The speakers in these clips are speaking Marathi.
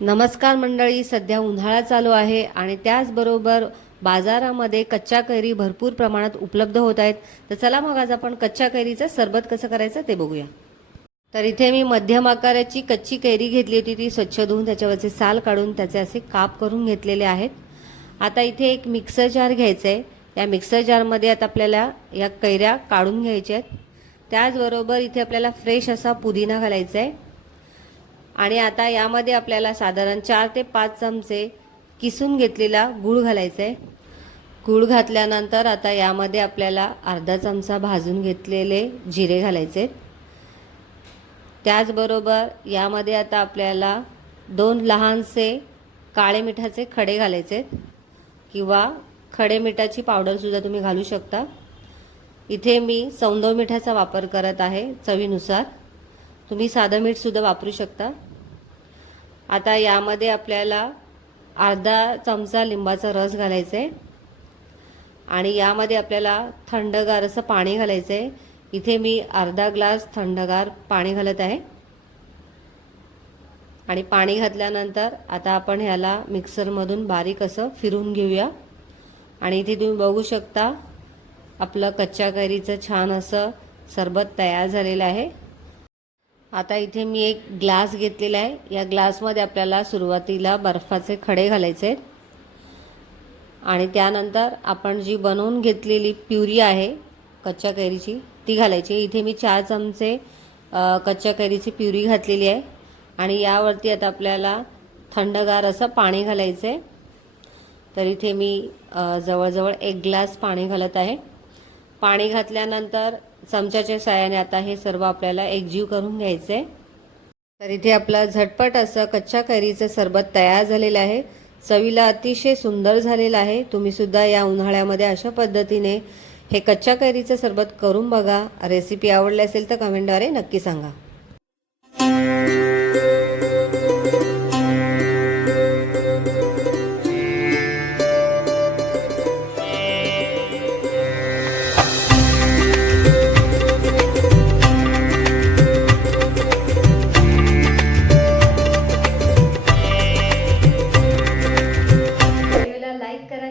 नमस्कार मंडळी, सध्या उन्हाळा चालू आहे आणि त्याचबरोबर बाजारामध्ये कच्च्या कैरी भरपूर प्रमाणात उपलब्ध होत आहेत. तर चला मग आज आपण कच्च्या कैरीचं सरबत कसं करायचं ते बघूया. तर इथे मी मध्यम आकाराची कच्ची कैरी घेतली होती, ती स्वच्छ धुवून त्याच्यावरचे साल काढून त्याचे असे काप करून घेतलेले आहेत. आता इथे एक मिक्सर जार घ्यायचा आहे. या मिक्सर जारमध्ये आता आपल्याला या कैऱ्या काढून घ्यायच्या आहेत. त्याचबरोबर इथे आपल्याला फ्रेश असा पुदिना घालायचा आहे आणि आता यामध्ये आपल्याला साधारण 4 ते 5 चमचे किसून घेतलेला गूळ घालायचा आहे. गूळ घातल्यानंतर आता यामध्ये आपल्याला अर्धा चमचा भाजून घेतलेले जिरे घालायचे. त्याचबरोबर यामध्ये आता आपल्याला 2 लहानसे काळे मिठाचे खडे घालायचे किंवा खडे मिठाची पावडरसुद्धा तुम्ही घालू शकता. इथे मी सौंदव मिठाचा वापर करत आहे चवीनुसार. तुम्ही साधं मीठसुद्धा वापरू शकता. आता यामध्ये आपल्याला अर्धा चमचा लिंबाचा रस घालायचा आहे आणि यामध्ये आपल्याला थंडगार असं पाणी घालायचं आहे. इथे मी अर्धा ग्लास थंडगार पाणी घालत आहे आणि पाणी घातल्यानंतर आता आपण ह्याला मिक्सरमधून बारीक असं फिरून घेऊया. आणि इथे तुम्ही बघू शकता आपलं कच्च्या कैरीचं छान असं सरबत तयार झालेलं आहे. आता इथे मी एक ग्लास घेतलेला आहे. या ग्लासमध्ये आपल्याला सुरुवातीला बर्फाचे खडे घालायचे आहेत आणि त्यानंतर आपण जी बनवून घेतलेली प्युरी आहे कच्च्या कैरीची ती घालायची. इथे मी 4 चमचे कच्च्या कैरीची प्युरी घातलेली आहे आणि यावरती आता आपल्याला थंडगार असं पाणी घालायचं आहे. तर इथे मी जवळजवळ 1 ग्लास पाणी घालत आहे. पाणी घातल्यानंतर चमच्याच्या साहाय्याने आता हे सर्व आपल्याला एकजीव करून घ्यायचं आहे. तर इथे आपला झटपट असं कच्च्या कैरीचं सरबत तयार झालेलं आहे. चवीला अतिशय सुंदर झालेलं आहे. तुम्ही सुद्धा या उन्हाळ्यामध्ये अशा पद्धतीने हे कच्च्या कैरीचं सरबत करून बघा. रेसिपी आवडली असेल तर कमेंटद्वारे नक्की सांगा.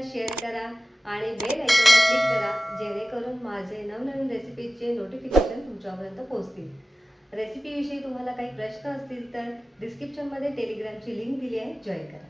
शेअर करा आणि बेल आयकॉनला क्लिक करा, जेणेकरून माझे नवनवीन रेसिपीचे नोटिफिकेशन तुमच्यापर्यंत पोहोचतील. रेसिपीविषयी तुम्हाला काही प्रश्न असतील तर डिस्क्रिप्शनमध्ये टेलिग्रामची लिंक दिली आहे, जॉईन करा.